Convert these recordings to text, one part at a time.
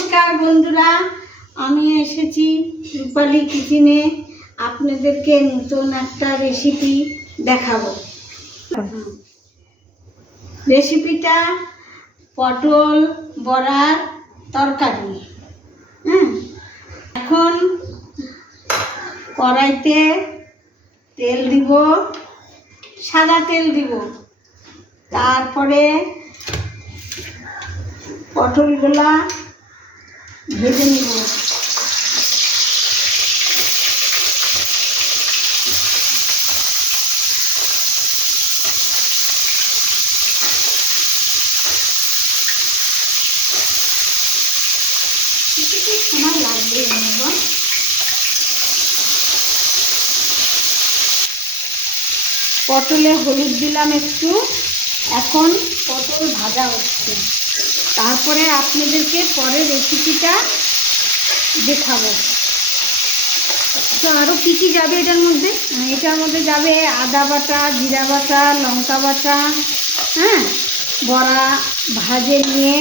নমস্কার বন্ধুরা, আমি এসেছি রূপালী কিচেনে। আপনাদেরকে নতুন একটা রেসিপি দেখাবো। রেসিপিটা পটল বড়ার তরকারি। এখন কড়াইতে তেল দিব, সাদা তেল দিব। তারপরে পটলগুলা ভেজে নিব। কিছু সময় লাগবে। পটলে হলুদ দিলাম একটু। এখন পটল ভাজা হচ্ছে। তারপরে আপনাদেরকে পরে রেসিপিটা দেখাবো। তো আরও কী কী যাবে এটার মধ্যে? এটার মধ্যে যাবে আদা বাটা, জিরা বাটা, লঙ্কা বাটা, বড়া ভাজে নিয়ে।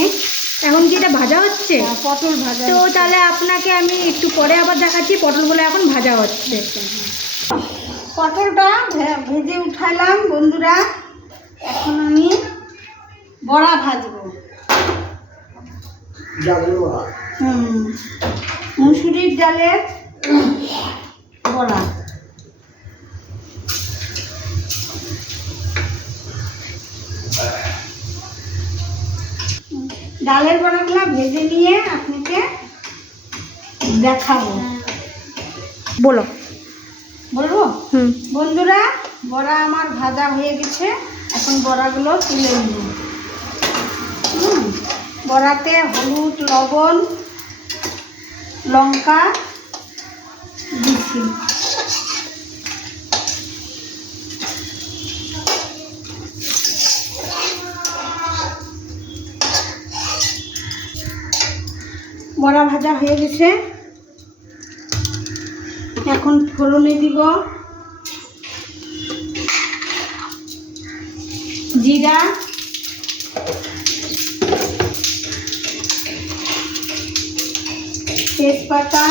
এখন কি এটা ভাজা হচ্ছে? পটল ভাজা। তো তাহলে আপনাকে আমি একটু পরে আবার দেখাচ্ছি পটলগুলো এখন ভাজা হচ্ছে। পটলটা ভেজে উঠালাম বন্ধুরা। এখন আমি বড়া ভাজবো। মুসুরির ডালের বড়া। ডালের বড়াগুলো ভেজে নিয়ে আপনাকে দেখাবো। বলবো বন্ধুরা, বড়া আমার ভাজা হয়ে গেছে। এখন বড়াগুলো তুলে নিব। বড়াতে হলুদ, লবণ, লঙ্কা দিচ্ছি। বড়া ভাজা হয়ে গেছে। এখন ফোড়নে দিব জিরা, তেজপাতা,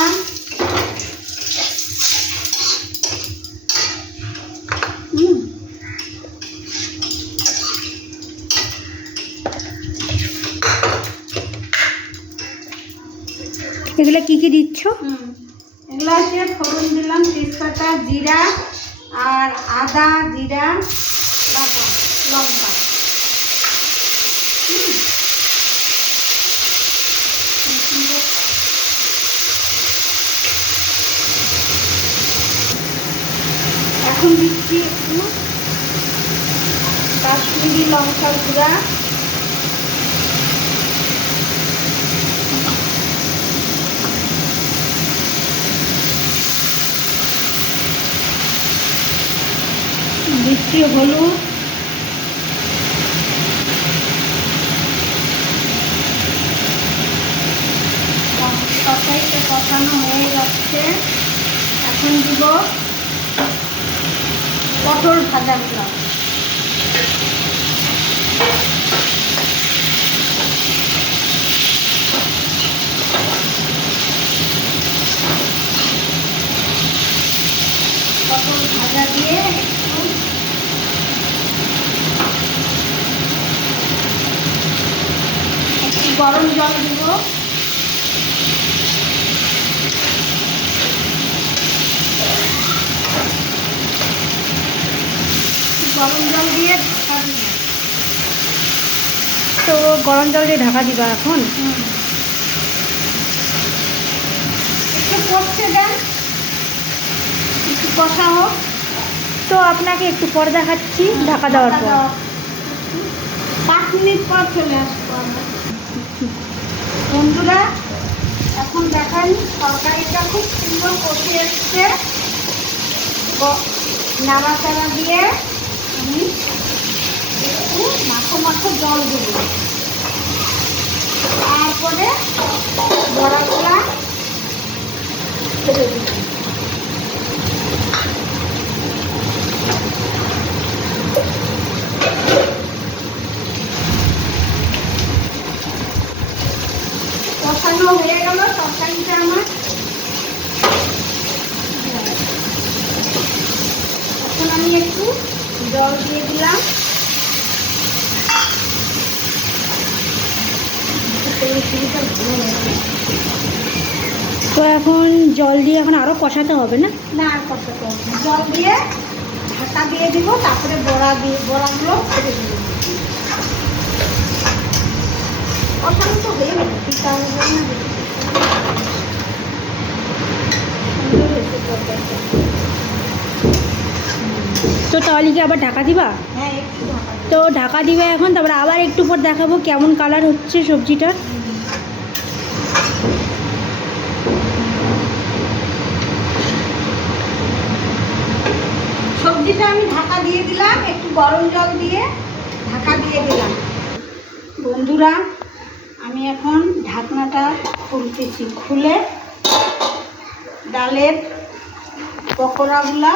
এগুলো কি কি দিচ্ছ? এগুলো হচ্ছে ফোড়ন দিলাম তেজপাতা, জিরা আর আদা, জিরা, বাটা, লঙ্কা। এখন দিচ্ছি একটু কাশ্মীরি লঙ্কার গুঁড়া, দিচ্ছি হলুদ, তরকারিটা কষানো হয়ে যাচ্ছে। এখন দিব পটল ভাজাগুলো। পটল ভাজা দিয়ে একটু গরম জল দিব। গরম জল দিয়ে ঢাকা দিব। তো গরম জল দিয়ে ঢাকা দিবা এখন? একটু কষতে দেন, একটু কষা হোক। তো আপনাকে একটু পরে দেখাচ্ছি ঢাকা দেওয়ার পর। 5 মিনিট পর চলে আসবো আমরা। বন্ধুরা, এখন দেখেন তরকারিটা খুব সুন্দর কষে এসছে। নাড়াচাড়া দিয়ে আমি একটু মাখো মাখো জল দেব। তারপরে বড়াগুলা ছেড়ে দেব। কষানো হয়ে গেল তরকারিটা আমার। এখন আমি একটু জল দিয়ে দিলাম। তো এখন জল দিয়ে এখন আরও কষাতে হবে না? না, আর কষাতে হবে না। জল দিয়ে ঢাকা দিয়ে দিব, তারপরে বড়াগুলো ছেড়ে দিব। কষানো তো হয়ে গেল, ঠিক তাহলে না। সুন্দর হয়েছে তরকারিটা। তো তাহলে কি আবার ঢাকা দিবা? হ্যাঁ, একটু ঢাকা দিই। তো ঢাকা দিবে এখন, তারপরে আবার একটু পর দেখাবো কেমন কালার হচ্ছে সবজিটার। সবজিটা আমি ঢাকা দিয়ে দিলাম, একটু গরম জল দিয়ে ঢাকা দিয়ে দিলাম। বন্ধুরা, আমি এখন ঢাকনাটা খুলতেছি। খুলে ডালের পকোড়াগুলা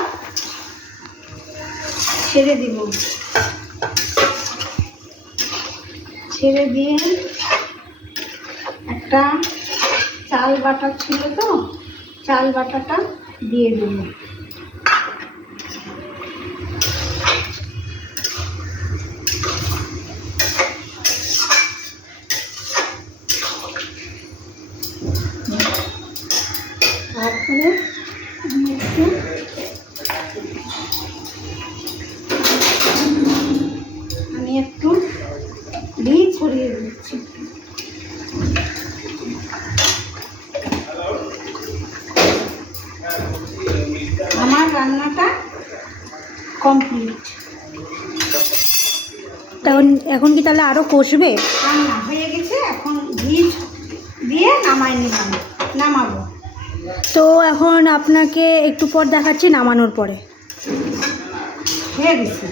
ছেড়ে দিব। ছেড়ে দিয়ে একটা চাল বাটা ছিল, তো চাল বাটাটা দিয়ে দেব। তারপরে আমি একটু ঘি ছড়িয়ে দিচ্ছি। আমার রান্নাটা কমপ্লিট। তখন এখন কি তাহলে আরও কষবে? রান্না হয়ে গেছে, এখন ঘি দিয়ে নামাবো। তো এখন আপনাকে একটু পর দেখাচ্ছি নামানোর পরে। হয়ে গেছে।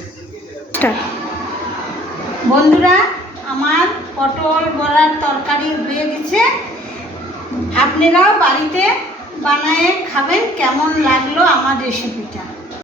স্টার্ট। বন্ধুরা, আমার পটল বড়ার তরকারি হয়ে গেছে। আপনারাও বাড়িতে বানায়ে খাবেন। কেমন লাগলো আমার রেসিপিটা?